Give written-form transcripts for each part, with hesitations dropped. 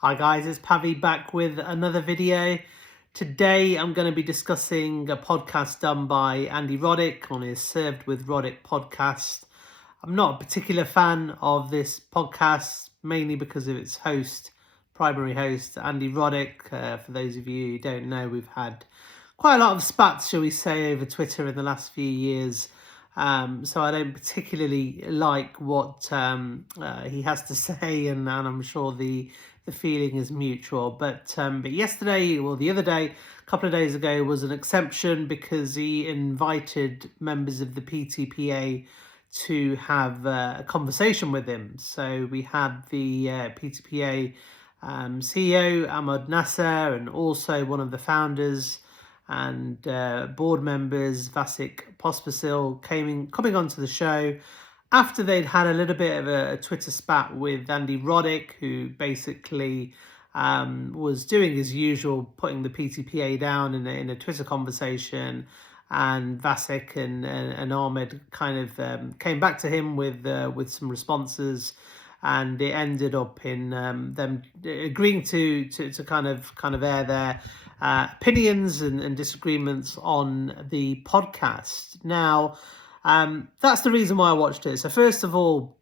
Hi guys, it's Pavi back with another video. Today I'm going to be discussing a podcast done by Andy Roddick on his Served with Roddick podcast. I'm not a particular fan of this podcast, mainly because of its primary host, Andy Roddick. For those of you who don't know, we've had quite a lot of spats, shall we say, over Twitter in the last few years. So I don't particularly like what he has to say, and I'm sure the feeling is mutual. But yesterday, or the other day, a couple of days ago, was an exception because he invited members of the PTPA to have a conversation with him. So we had the PTPA CEO, Ahmad Nasser, and also one of the founders and board members, Vasek Pospisil, coming onto the show after they'd had a little bit of a Twitter spat with Andy Roddick, who basically was doing his usual, putting the PTPA down in a Twitter conversation. And Vasek and Ahmed kind of came back to him with some responses, and it ended up in them agreeing to kind of air their opinions and disagreements on the podcast. Now, that's the reason why I watched it. So first of all,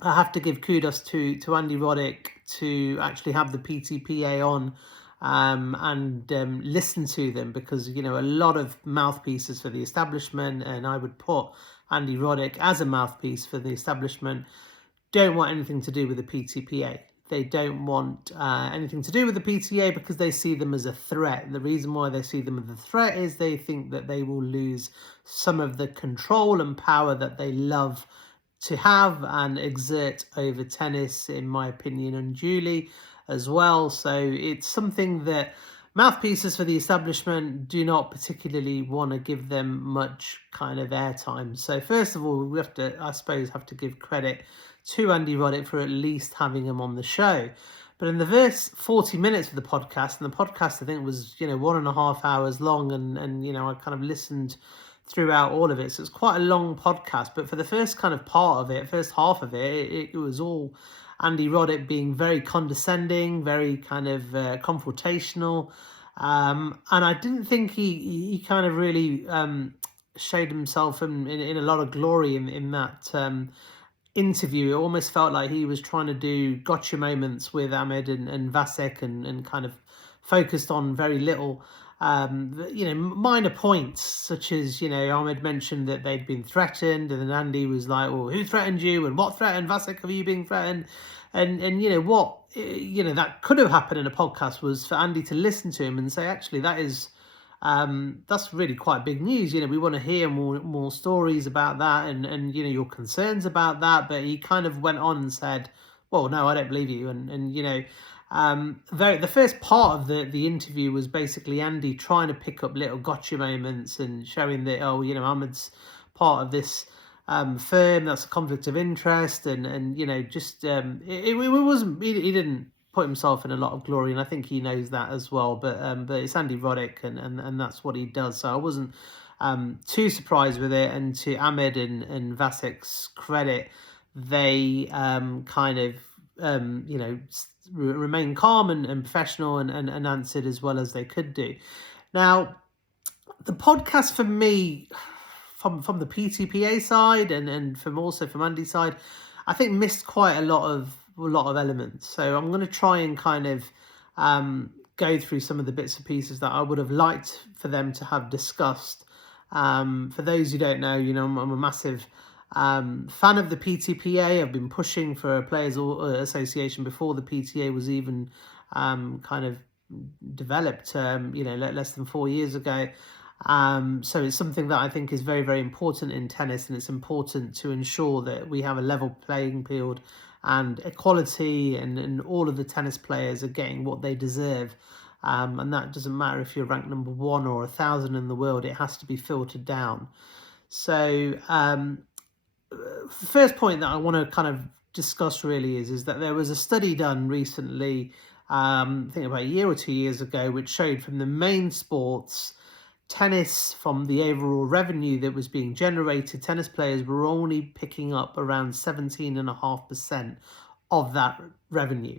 I have to give kudos to Andy Roddick to actually have the PTPA on and listen to them, because, you know, a lot of mouthpieces for the establishment, and I would put Andy Roddick as a mouthpiece for the establishment, don't want anything to do with the PTPA. They don't want anything to do with the PTA because they see them as a threat. The reason why they see them as a threat is they think that they will lose some of the control and power that they love to have and exert over tennis, in my opinion, unduly as well. So it's something that mouthpieces for the establishment do not particularly want to give them much kind of airtime. So first of all, we have to give credit to Andy Roddick for at least having him on the show. But in the first 40 minutes of the podcast, and the podcast I think was 1.5 hours long, and I kind of listened throughout all of it, so it's quite a long podcast. But for the first kind of part of it, first half of it, it was all Andy Roddick being very condescending, very kind of confrontational, and I didn't think he kind of really showed himself in a lot of glory in that interview. It almost felt like he was trying to do gotcha moments with Ahmed and Vasek, and kind of focused on very little minor points, such as Ahmed mentioned that they'd been threatened, and then Andy was like, well, who threatened you and what threatened Vasek? Have you been threatened? And what that could have happened in a podcast was for Andy to listen to him and say, actually, that's really quite big news. We want to hear more stories about that, and your concerns about that. But he kind of went on and said, well, no, I don't believe you. The first part of the interview was basically Andy trying to pick up little gotcha moments and showing that, Ahmed's part of this firm, that's a conflict of interest, it wasn't, he didn't put himself in a lot of glory, and I think he knows that as well. But it's Andy Roddick, and that's what he does. So I wasn't too surprised with it. And to Ahmed and Vasek's credit, they remain calm and professional and answered as well as they could do. Now, the podcast for me, from the PTPA side and from Andy's side, I think missed quite a lot of elements. So I'm going to try and kind of go through some of the bits and pieces that I would have liked for them to have discussed. For those who don't know, I'm a massive fan of the PTPA. I've been pushing for a Players Association before the PTA was even kind of developed, less than 4 years ago. So it's something that I think is very, very important in tennis, and it's important to ensure that we have a level playing field and equality, and all of the tennis players are getting what they deserve. And that doesn't matter if you're ranked number 1 or 1,000 in the world, it has to be filtered down. So the first point that I want to kind of discuss really is that there was a study done recently, I think about a year or 2 years ago, which showed from the main sports, tennis, from the overall revenue that was being generated, tennis players were only picking up around 17.5% of that revenue.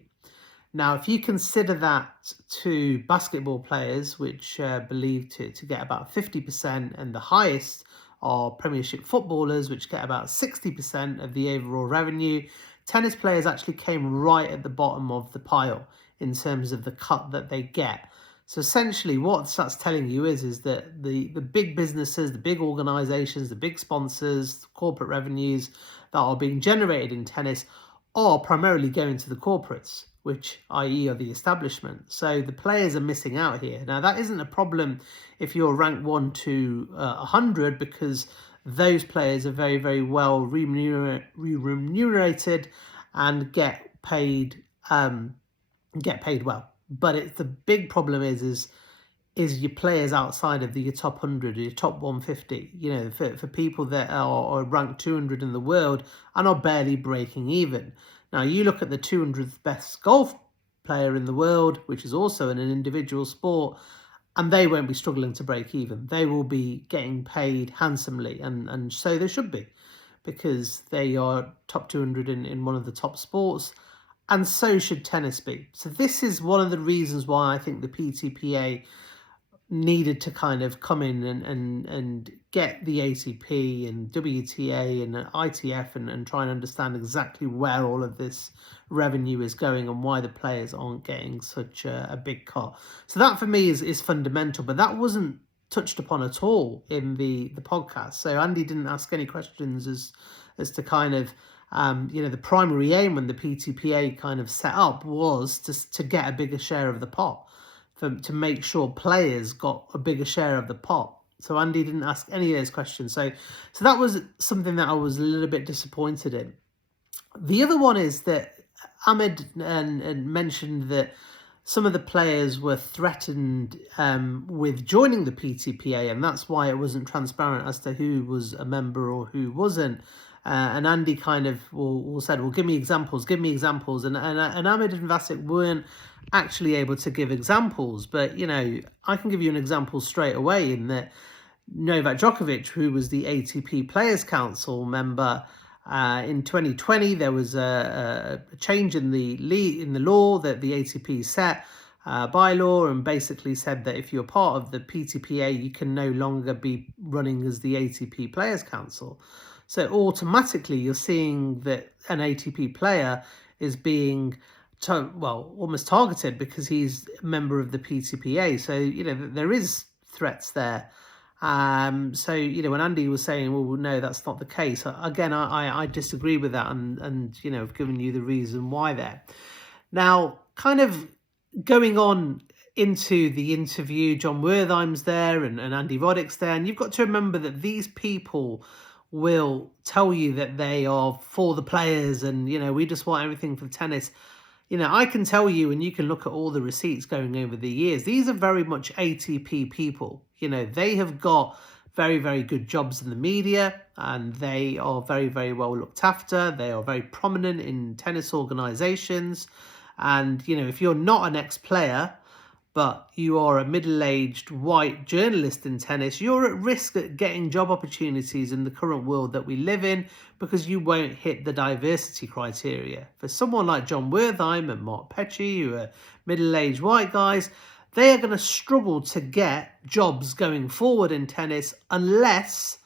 Now, if you consider that to basketball players, which believed to get about 50%, and the highest are Premiership footballers, which get about 60% of the overall revenue, tennis players actually came right at the bottom of the pile in terms of the cut that they get. So essentially what that's telling you is that the big businesses, the big organizations, the big sponsors, the corporate revenues that are being generated in tennis are primarily going to the corporates, which i.e. are the establishment. So the players are missing out here. Now that isn't a problem if you're ranked 1 to 100, because those players are very, very well remunerated and get paid well. But the big problem is your players outside of your top 100, your top 150, for people that are ranked 200 in the world and are barely breaking even. Now, you look at the 200th best golf player in the world, which is also in an individual sport, and they won't be struggling to break even. They will be getting paid handsomely, and so they should be, because they are top 200 in one of the top sports. And so should tennis be. So this is one of the reasons why I think the PTPA needed to kind of come in and get the ATP and WTA and ITF and try and understand exactly where all of this revenue is going and why the players aren't getting such a big cut. So that for me is fundamental, but that wasn't touched upon at all in the podcast. So Andy didn't ask any questions as to kind of the primary aim when the PTPA kind of set up was to get a bigger share of the pot, to make sure players got a bigger share of the pot. So Andy didn't ask any of those questions. So that was something that I was a little bit disappointed in. The other one is that Ahmed mentioned that some of the players were threatened with joining the PTPA, and that's why it wasn't transparent as to who was a member or who wasn't. And Andy kind of said, well, give me examples. And Ahmed and Vasek weren't actually able to give examples. But, I can give you an example straight away in that Novak Djokovic, who was the ATP Players Council member, in 2020, there was a change in the law that the ATP set by law, and basically said that if you're part of the PTPA, you can no longer be running as the ATP Players Council. So automatically you're seeing that an ATP player is being almost targeted because he's a member of the PTPA. So, there is threats there. So, when Andy was saying, well, no, that's not the case. Again, I disagree with that and I've given you the reason why there. Now, kind of going on into the interview, John Wertheim's there and Andy Roddick's there. And you've got to remember that these people will tell you that they are for the players and, we just want everything for tennis. I can tell you, and you can look at all the receipts going over the years, these are very much ATP people. They have got very, very good jobs in the media and they are very, very well looked after. They are very prominent in tennis organizations. And, if you're not an ex-player, but you are a middle-aged white journalist in tennis, you're at risk at getting job opportunities in the current world that we live in because you won't hit the diversity criteria. For someone like John Wertheim and Mark Petchey, who are middle-aged white guys, they are going to struggle to get jobs going forward in tennis unless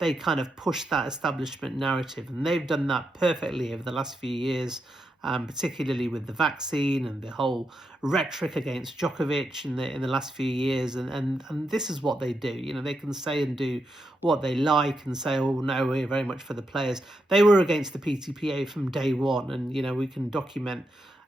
they kind of push that establishment narrative. And they've done that perfectly over the last few years. Particularly with the vaccine and the whole rhetoric against Djokovic in the last few years, and this is what they do. They can say and do what they like and say, oh no, we're very much for the players. They were against the PTPA from day one, and we can document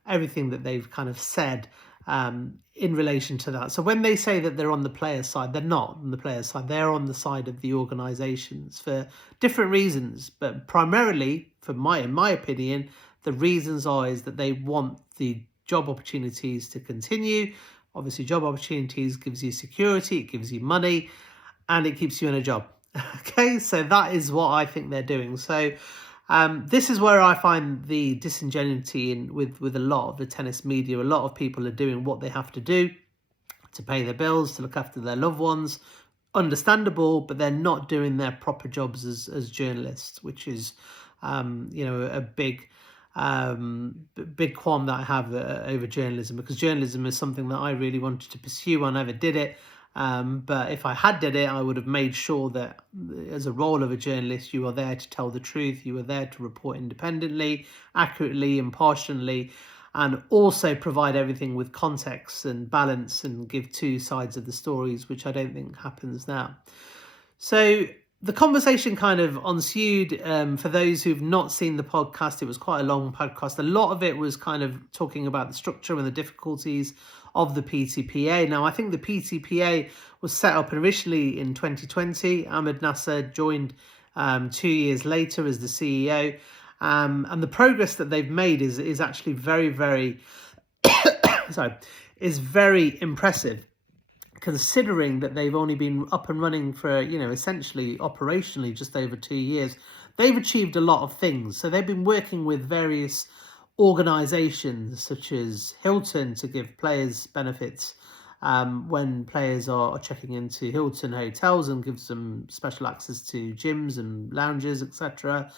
everything that they've kind of said in relation to that. So when they say that they're on the players' side, they're not on the players' side. They're on the side of the organisations for different reasons, but primarily, in my opinion, the reasons is that they want the job opportunities to continue. Obviously, job opportunities gives you security, it gives you money, and it keeps you in a job. Okay, so that is what I think they're doing. So this is where I find the disingenuity with a lot of the tennis media. A lot of people are doing what they have to do to pay their bills, to look after their loved ones. Understandable, but they're not doing their proper jobs as journalists, which is a big big qualm that I have over journalism, because journalism is something that I really wanted to pursue. I never did it. But if I had did it, I would have made sure that as a role of a journalist, you are there to tell the truth. You are there to report independently, accurately, impartially, and also provide everything with context and balance and give two sides of the stories, which I don't think happens now. So the conversation kind of ensued. For those who've not seen the podcast, it was quite a long podcast. A lot of it was kind of talking about the structure and the difficulties of the PTPA. Now, I think the PTPA was set up originally in 2020. Ahmed Nasser joined 2 years later as the CEO. And the progress that they've made is actually very sorry, is very impressive, considering that they've only been up and running for, essentially operationally just over 2 years. They've achieved a lot of things. So they've been working with various organisations such as Hilton to give players benefits when players are checking into Hilton hotels, and gives them special access to gyms and lounges, etc.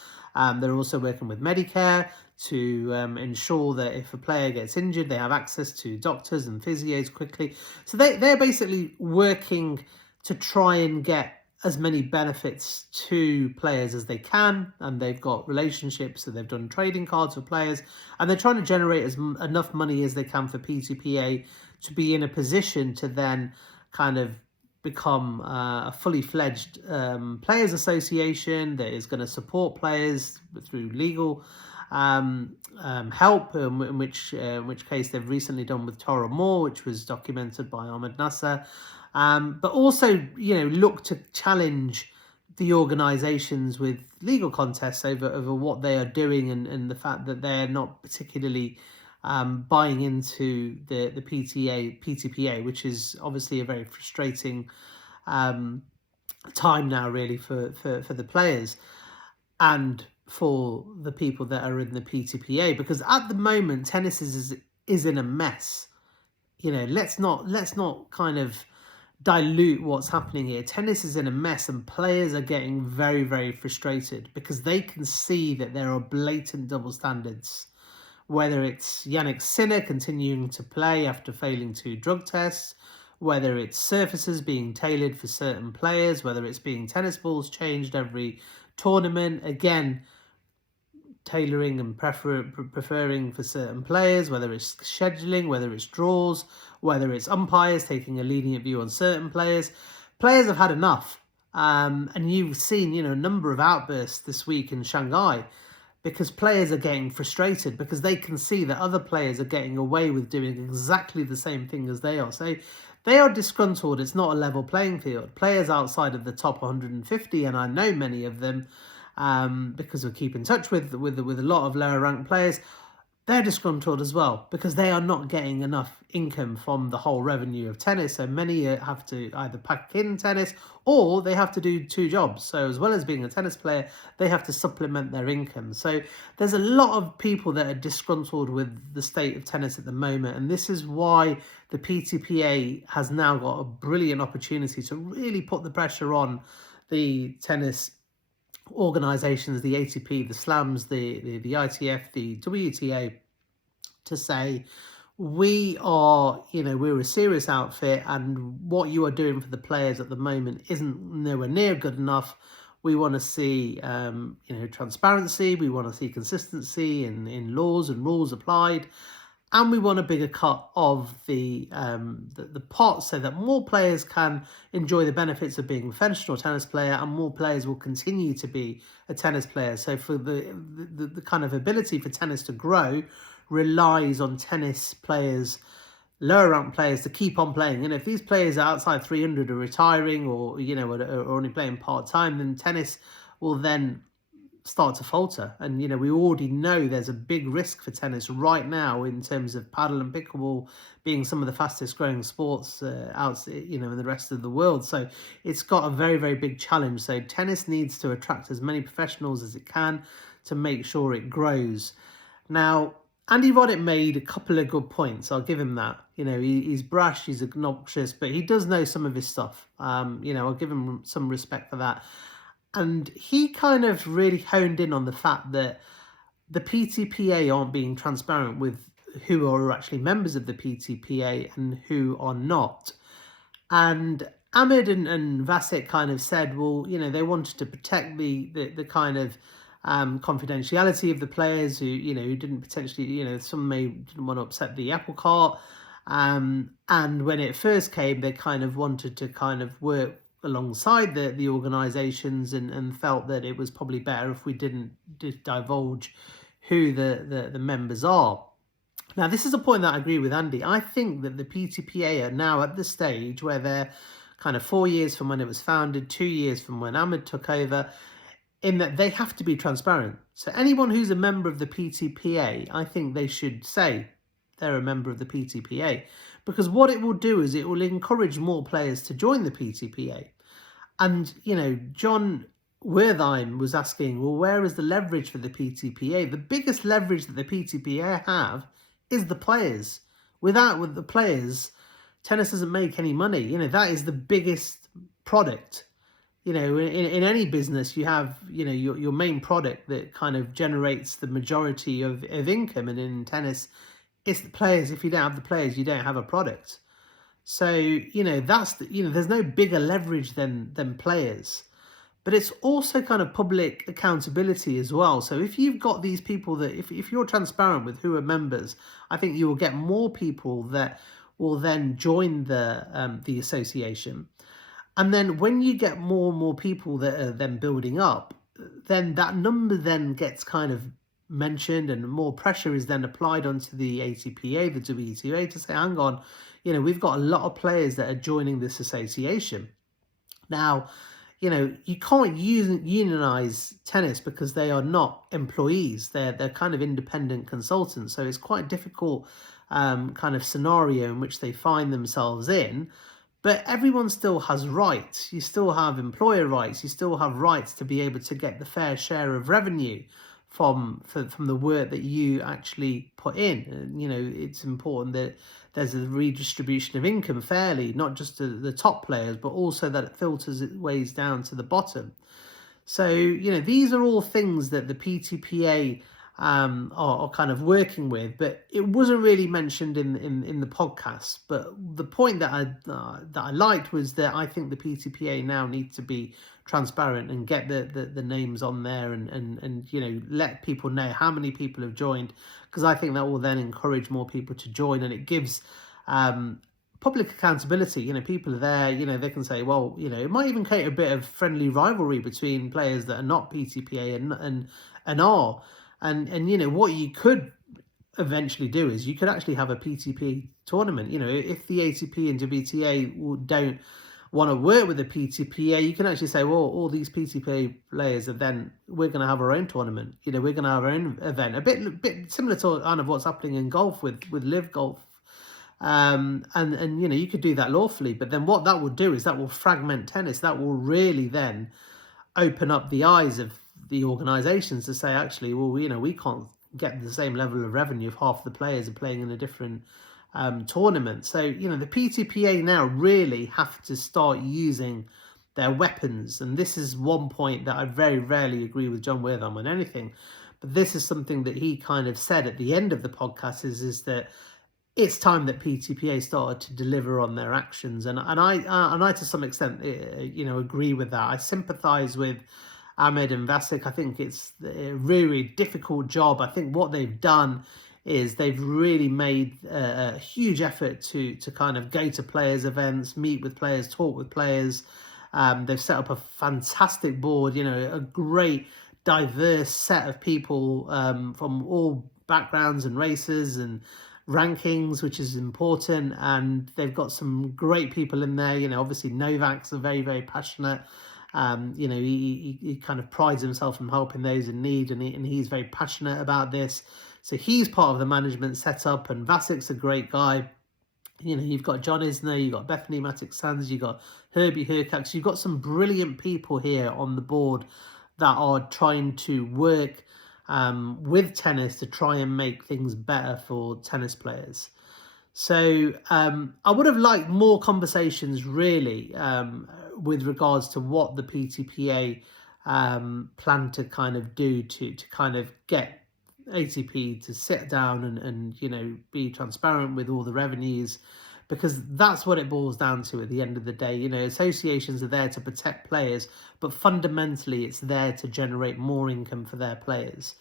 They're also working with Medicare to ensure that if a player gets injured, they have access to doctors and physios quickly. So they're basically working to try and get as many benefits to players as they can, and they've got relationships, so they've done trading cards for players, and they're trying to generate enough money as they can for PTPA to be in a position to then kind of become a fully fledged players association that is going to support players through legal help, in which case they've recently done with Toro Moore, which was documented by Ahmed Nasser, but also look to challenge the organisations with legal contests over what they are doing, and the fact that they're not particularly buying into the PTPA, which is obviously a very frustrating time now, really, for the players and for the people that are in the PTPA, because at the moment tennis is in a mess. Let's not kind of dilute what's happening here. Tennis is in a mess, and players are getting very frustrated because they can see that there are blatant double standards. Whether it's Yannick Sinner continuing to play after failing 2 drug tests, whether it's surfaces being tailored for certain players, whether it's being tennis balls changed every tournament, again, tailoring and preferring for certain players, whether it's scheduling, whether it's draws, whether it's umpires taking a lenient view on certain players. Players have had enough. And you've seen, a number of outbursts this week in Shanghai, because players are getting frustrated because they can see that other players are getting away with doing exactly the same thing as they are. So they are disgruntled. It's not a level playing field. Players outside of the top 150, and I know many of them because we keep in touch with a lot of lower ranked players, they're disgruntled as well because they are not getting enough income from the whole revenue of tennis. So many have to either pack in tennis or they have to do 2 jobs. So as well as being a tennis player, they have to supplement their income. So there's a lot of people that are disgruntled with the state of tennis at the moment. And this is why the PTPA has now got a brilliant opportunity to really put the pressure on the tennis organisations, the ATP, the SLAMs, the ITF, the WTA, to say, we're a serious outfit, and what you are doing for the players at the moment isn't nowhere near good enough. We want to see transparency, we want to see consistency in laws and rules applied, and we want a bigger cut of the pot so that more players can enjoy the benefits of being a professional tennis player, and more players will continue to be a tennis player. So for the kind of ability for tennis to grow relies on tennis players, lower ranked players, to keep on playing. And if these players outside 300 are retiring or are only playing part time, then tennis will then start to falter. And we already know there's a big risk for tennis right now in terms of paddle and pickleball being some of the fastest growing sports in the rest of the world. So it's got a very big challenge. So tennis needs to attract as many professionals as it can to make sure it grows. Now, Andy Roddick made a couple of good points. I'll give him that. He's brash, he's obnoxious, but he does know some of his stuff. I'll give him some respect for that. And he kind of really honed in on the fact that the PTPA aren't being transparent with who are actually members of the PTPA and who are not. And Ahmed and Vasek kind of said, well, they wanted to protect the kind of confidentiality of the players who didn't potentially, some didn't want to upset the apple cart. And when it first came, they kind of wanted to kind of work alongside the organisations and felt that it was probably better if we didn't divulge who the members are. Now, this is a point that I agree with Andy. I think that the PTPA are now at the stage where they're kind of 4 years from when it was founded, 2 years from when Ahmed took over, in that they have to be transparent. So anyone who's a member of the PTPA, I think they should say they're a member of the PTPA, because what it will do is it will encourage more players to join the PTPA. And, John Wertheim was asking, well, where is the leverage for the PTPA? The biggest leverage that the PTPA have is the players. With the players, tennis doesn't make any money. That is the biggest product. In any business, you have, your main product that kind of generates the majority of income. And in tennis, it's the players. If you don't have the players, you don't have a product. So, that's, there's no bigger leverage than players. But it's also kind of public accountability as well. So if you've got these people that, if you're transparent with who are members, I think you will get more people that will then join the association. And then when you get more and more people that are then building up, then that number then gets kind of mentioned and more pressure is then applied onto the ATPA, the WTA, to say, hang on, we've got a lot of players that are joining this association. Now, you can't unionize tennis because they are not employees. They're kind of independent consultants. So it's quite a difficult kind of scenario in which they find themselves in. But everyone still has rights. You still have employer rights. You still have rights to be able to get the fair share of revenue from the work that you actually put in. And, it's important that there's a redistribution of income fairly, not just to the top players, but also that it filters its ways down to the bottom. So, these are all things that the PTPA are kind of working with, but it wasn't really mentioned in the podcast. But the point that I liked was that I think the PTPA now needs to be transparent and get the names on there and let people know how many people have joined, because I think that will then encourage more people to join, and it gives public accountability. People are there, they can say, well, it might even create a bit of friendly rivalry between players that are not PTPA and are. And what you could eventually do is you could actually have a PTP tournament. If the ATP and WTA don't want to work with the PTPA, you can actually say, well, all these PTPA players are then, we're going to have our own tournament. We're going to have our own event, a bit similar to kind of what's happening in golf with Live Golf. And you could do that lawfully, but then what that will do is that will fragment tennis. That will really then open up the eyes of the organisations to say, actually, well, we can't get the same level of revenue if half the players are playing in a different tournament. So, the PTPA now really have to start using their weapons. And this is one point that I very rarely agree with John Wertheim on anything. But this is something that he kind of said at the end of the podcast is that it's time that PTPA started to deliver on their actions. And I to some extent, agree with that. I sympathise with Ahmed and Vasek. I think it's a really difficult job. I think what they've done is they've really made a huge effort to kind of go to players' events, meet with players, talk with players. They've set up a fantastic board, a great diverse set of people from all backgrounds and races and rankings, which is important. And they've got some great people in there. Obviously Novak's are very, very passionate. He kind of prides himself on helping those in need, and he's very passionate about this. So he's part of the management setup, and Vasek's a great guy. You've got John Isner, you've got Bethany Matic-Sands, you've got Herbie Hercax. You've got some brilliant people here on the board that are trying to work with tennis to try and make things better for tennis players. So I would have liked more conversations, really, with regards to what the PTPA plan to kind of do to kind of get ATP to sit down and be transparent with all the revenues, because that's what it boils down to at the end of the day. Associations are there to protect players, but fundamentally it's there to generate more income for their players.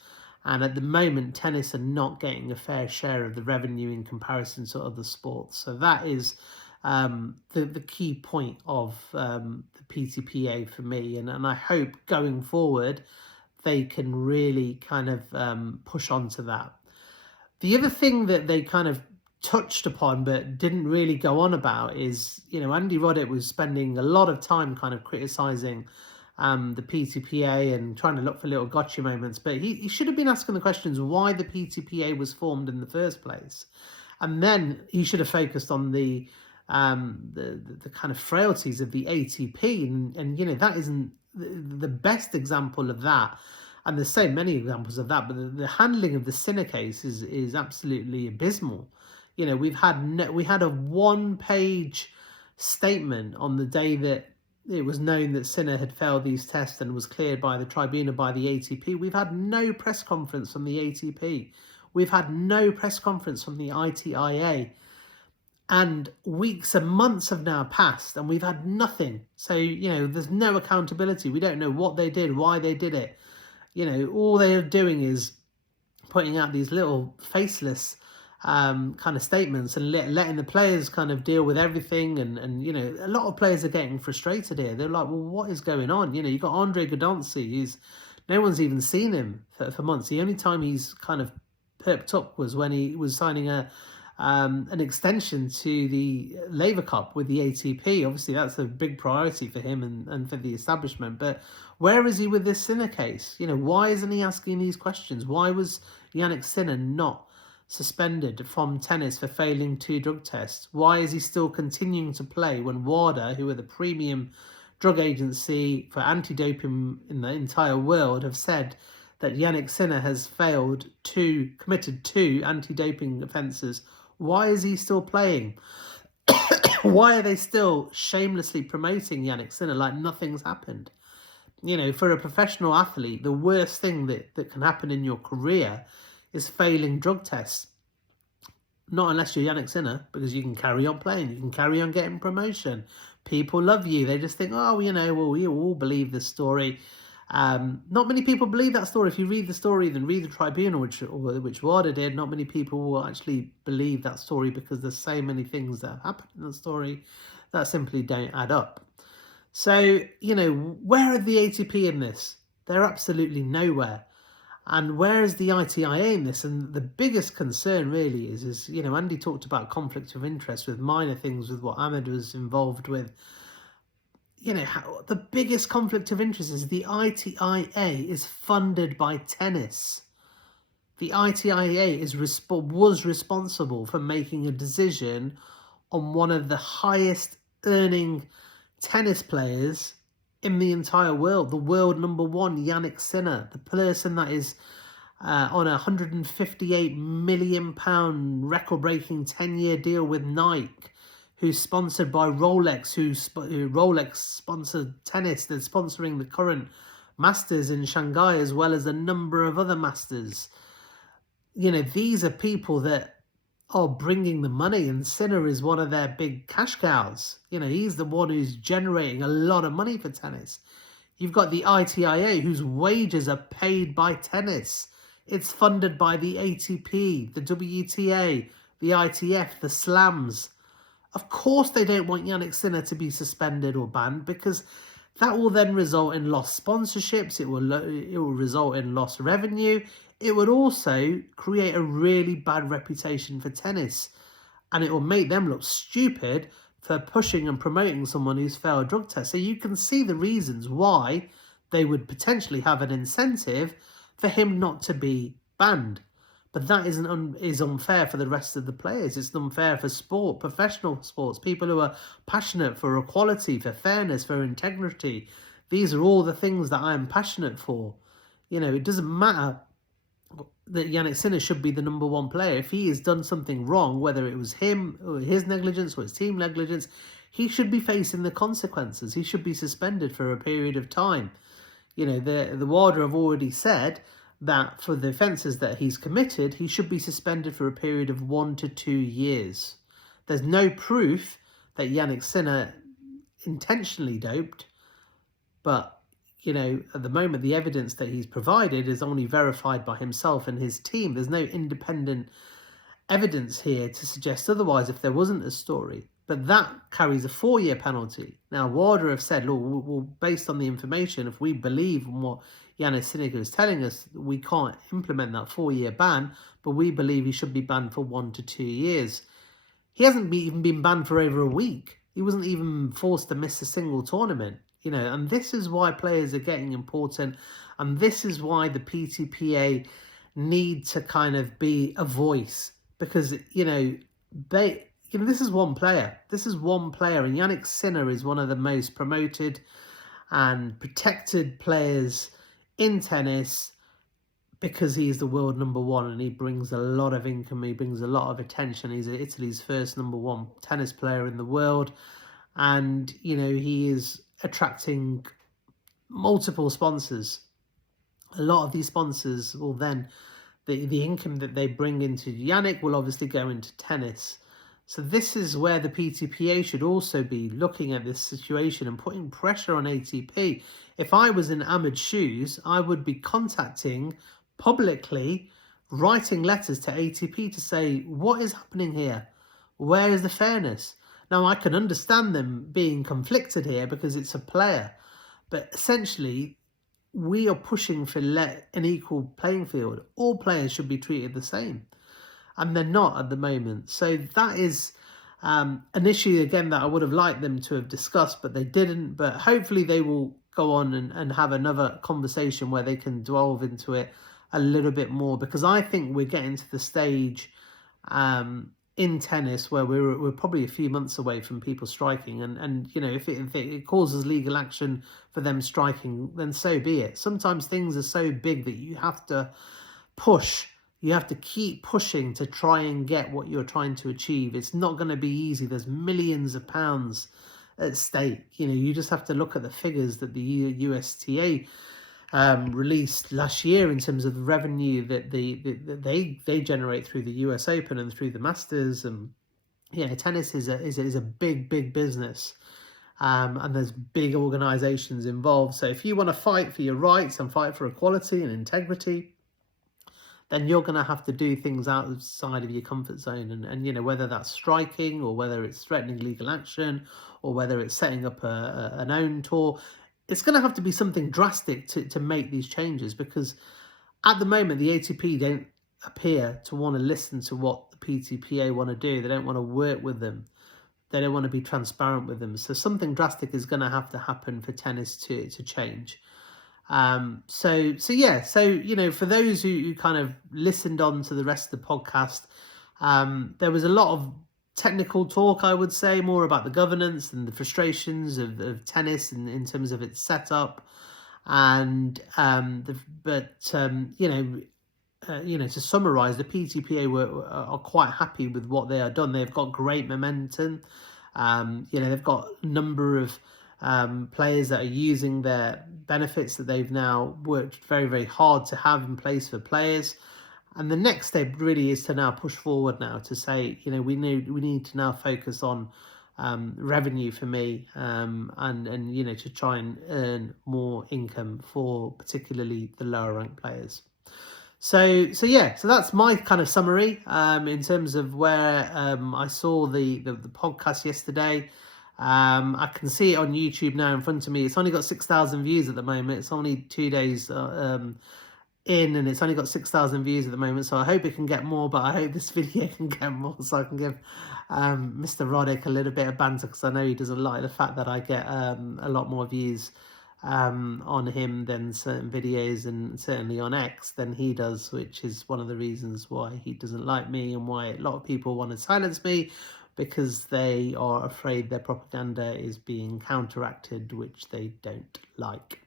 And at the moment, tennis are not getting a fair share of the revenue in comparison to other sports. So that is the key point of the PTPA for me. And I hope going forward, they can really kind of push on to that. The other thing that they kind of touched upon but didn't really go on about is, Andy Roddick was spending a lot of time kind of criticising the PTPA and trying to look for little gotcha moments, but he should have been asking the questions why the PTPA was formed in the first place, and then he should have focused on the kind of frailties of the ATP, and that isn't the best example of that. And there's so many examples of that, but the handling of the Sinner case is absolutely abysmal. We had a one-page statement on the day that it was known that Sinner had failed these tests and was cleared by the tribunal, by the ATP. We've had no press conference from the ATP. We've had no press conference from the ITIA. And weeks and months have now passed and we've had nothing. So, there's no accountability. We don't know what they did, why they did it. All they're doing is putting out these little faceless kind of statements and letting the players kind of deal with everything. And a lot of players are getting frustrated here. They're like, well, what is going on? You got Andre Godonsi, no one's even seen him for months. The only time he's kind of perked up was when he was signing an extension to the Laver Cup with the ATP. Obviously, that's a big priority for him and for the establishment. But where is he with this Sinner case? Why isn't he asking these questions? Why was Jannik Sinner not suspended from tennis for failing 2 drug tests? Why is he still continuing to play when WADA, who are the premium drug agency for anti-doping in the entire world, have said that Jannik Sinner has committed 2 anti-doping offences? Why is he still playing? Why are they still shamelessly promoting Jannik Sinner like nothing's happened? For a professional athlete, the worst thing that can happen in your career is failing drug tests. Not unless you're Jannik Sinner, because you can carry on playing, you can carry on getting promotion. People love you. They just think, oh, we all believe this story. Not many people believe that story. If you read the story, then read the tribunal, which WADA did. Not many people will actually believe that story because there's so many things that have happened in the story that simply don't add up. So, where are the ATP in this? They're absolutely nowhere. And where is the ITIA in this? And the biggest concern really is Andy talked about conflict of interest with minor things with what Ahmed was involved with. The biggest conflict of interest is the ITIA is funded by tennis. The ITIA was responsible for making a decision on one of the highest earning tennis players in the entire world, the world number 1, Jannik Sinner, the person that is on a £158 million record-breaking 10-year deal with Nike, who's sponsored by Rolex, who Rolex sponsored tennis. They're sponsoring the current Masters in Shanghai as well as a number of other Masters. These are people that are bringing the money, and Sinner is one of their big cash cows. He's the one who's generating a lot of money for tennis. You've got the ITIA, whose wages are paid by tennis. It's funded by the ATP, the WTA, the ITF, the Slams. Of course they don't want Jannik Sinner to be suspended or banned, because that will then result in lost sponsorships. It will result in lost revenue. It would also create a really bad reputation for tennis, and it will make them look stupid for pushing and promoting someone who's failed drug tests. So you can see the reasons why they would potentially have an incentive for him not to be banned. But that is unfair for the rest of the players. It's unfair for sport, professional sports, people who are passionate for equality, for fairness, for integrity. These are all the things that I am passionate for. It doesn't matter that Jannik Sinner should be the number 1 player. If he has done something wrong, whether it was him or his negligence or his team negligence, he should be facing the consequences. He should be suspended for a period of time. The WADA have already said that for the offences that he's committed, he should be suspended for a period of 1 to 2 years. There's no proof that Yannick Sinner intentionally doped, but, you know, at the moment, the evidence that he's provided is only verified by himself and his team. There's no independent evidence here to suggest otherwise if there wasn't a story. But that carries a 4-year penalty. Now, WADA have said, look, well, based on the information, if we believe in what Yannick Sinner is telling us, we can't implement that 4-year ban, but we believe he should be banned for 1 to 2 years. He hasn't even been banned for over a week. He wasn't even forced to miss a single tournament, you know, and this is why players are getting important, and this is why the PTPA need to kind of be a voice, because, you know, this is one player. This is one player, and Yannick Sinner is one of the most promoted and protected players in tennis because he's the world #1 and he brings a lot of income. He brings a lot of attention. He's Italy's first #1 tennis player in the world, and, you know, he is attracting multiple sponsors. A lot of these sponsors will then, the income that they bring into Yannick will obviously go into tennis. So this is where the PTPA should also be looking at this situation and putting pressure on ATP. If I was in Ahmed's shoes, I would be contacting publicly, writing letters to ATP to say, what is happening here? Where is the fairness? Now, I can understand them being conflicted here because it's a player, but essentially, we are pushing for an equal playing field. All players should be treated the same, and they're not at the moment. So that is an issue, again, that I would have liked them to have discussed, but they didn't. But hopefully they will go on and have another conversation where they can delve into it a little bit more, because I think we're getting to the stage in tennis where we're probably a few months away from people striking, and you know, if it causes legal action for them striking, then so be it. Sometimes things are so big that you have to push. You have to keep pushing to try and get what you're trying to achieve. It's not going to be easy. There's millions of pounds at stake. You know, you just have to look at the figures that the USTA released last year in terms of the revenue that they generate through the US Open and through the Masters. And yeah, tennis is a big business, and there's big organisations involved. So if you want to fight for your rights and fight for equality and integrity, then you're going to have to do things outside of your comfort zone. And you know, whether that's striking or whether it's threatening legal action or whether it's setting up an own tour, it's going to have to be something drastic to make these changes, because at the moment, the ATP don't appear to want to listen to what the PTPA want to do. They don't want to work with them. They don't want to be transparent with them. So something drastic is going to have to happen for tennis to change. So you know, for those who kind of listened on to the rest of the podcast, there was a lot of technical talk, I would say, more about the governance and the frustrations of tennis in terms of its setup, and you know, to summarise, the PTPA are quite happy with what they are done. They've got great momentum. You know, they've got a number of players that are using their benefits that they've now worked very hard to have in place for players. And the next step really is to now push forward now to say, you know, we need to now focus on revenue for me, and you know, to try and earn more income for particularly the lower ranked players. So that's my kind of summary in terms of where I saw the podcast yesterday. I can see it on YouTube now in front of me. It's only got 6,000 views at the moment. It's only 2 days in, and it's only got 6,000 views at the moment, so I hope it can get more, but I hope this video can get more so I can give Mr. Roddick a little bit of banter, because I know he doesn't like the fact that I get a lot more views on him than certain videos, and certainly on X than he does, which is one of the reasons why he doesn't like me and why a lot of people want to silence me, because they are afraid their propaganda is being counteracted, which they don't like.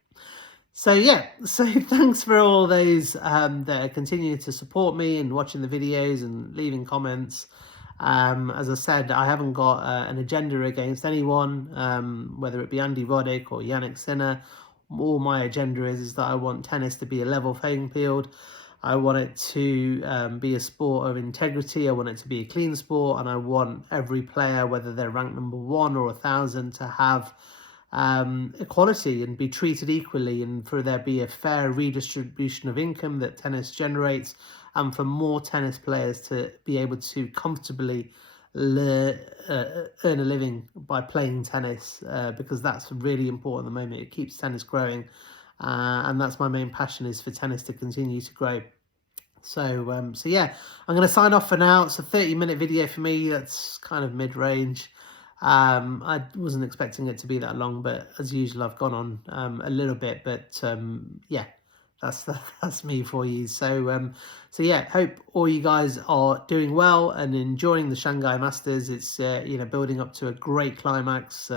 So thanks for all those that are continuing to support me and watching the videos and leaving comments. As I said, I haven't got an agenda against anyone, whether it be Andy Roddick or Yannick Sinner all my agenda is that I want tennis to be a level playing field. I want it to be a sport of integrity. I want it to be a clean sport, and I want every player, whether they're ranked number 1 or 1,000, to have equality and be treated equally, and for there be a fair redistribution of income that tennis generates, and for more tennis players to be able to comfortably earn a living by playing tennis, because that's really important at the moment. It keeps tennis growing, and that's my main passion, is for tennis to continue to grow. So yeah, I'm going to sign off for now. It's a 30-minute video for me. That's kind of mid-range. I wasn't expecting it to be that long, but as usual, I've gone on a little bit. But yeah, that's me for you. So yeah, hope all you guys are doing well and enjoying the Shanghai Masters. It's building up to a great climax.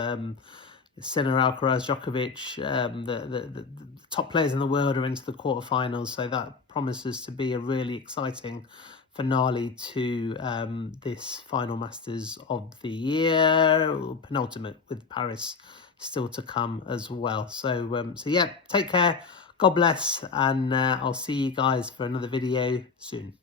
Sinner, Alcaraz, Djokovic, the top players in the world are into the quarterfinals, so that promises to be a really exciting finale to this final Masters of the year, penultimate, with Paris still to come as well. So yeah, take care, God bless, and I'll see you guys for another video soon.